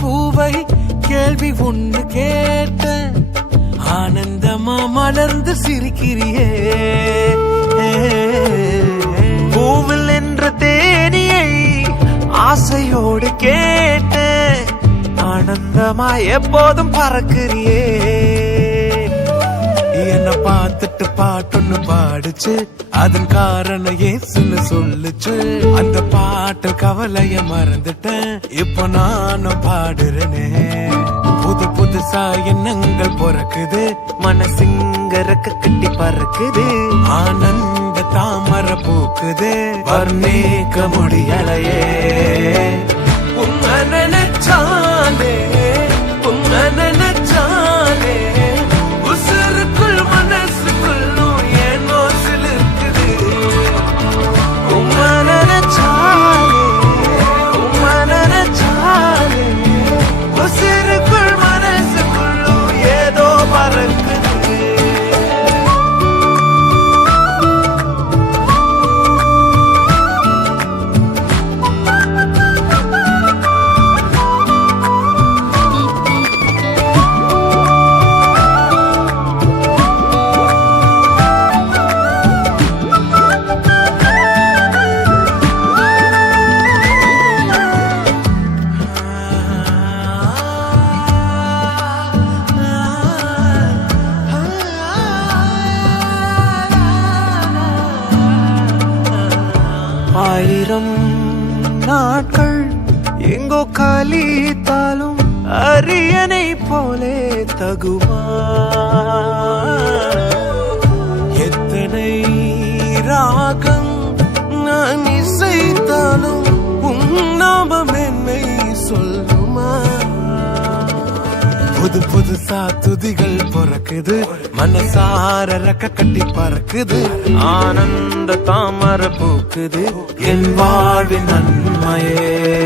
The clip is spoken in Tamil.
பூவை கேள்வி ஒண்ணு கேட்ட ஆனந்தமா மலர்ந்து சிரிக்கிறியே. பூவில் என்ற தேனியை ஆசையோடு கேட்ட ஆனந்தமா எப்போதும் பறக்கிறியே. என்ன பார்த்துட்டு பாட்டொன்னு பாடுச்சு, அதன் காரணம் ஏசுன்னு சொல்லுச்சு. அந்த பாட்டு கவலைய மறந்துட்டேன், இப்ப நானும் பாடுறேனே. புது புதுசா எண்ணங்கள் பிறக்குது, மனசிங்க ரெக்க கட்டி பறக்குது. ஆனந்த தாமர பூக்குது, வர்ணிக்க முடியலையே. உன்னை நினைச்சாலே உன்னை நினைச்சாலே உசுருக்குள் மனசுக்குள்ளும் ஏனோ சிலிர்க்குது. உன்னை நினைச்சாலே உன்னை நினைச்சாலே உசுருக்குள் மனசுக்குள்ளும் ஏதோ பறக்குது. ஆயிரம் நாட்கள் எங்கோ கழித்தாலும் அரியணை போலே தகுமா. எத்தனை ராகம் நான் இசைத்தாலும் உன் நாமம் என்னை சொல்லுமா. புது புதுசா துதிகள் பிறக்குது, மனசார ரெக்க கட்டி பறக்குது. ஆனந்த தாமர பூக்குது, என் வாழ்வின் நன்மையே.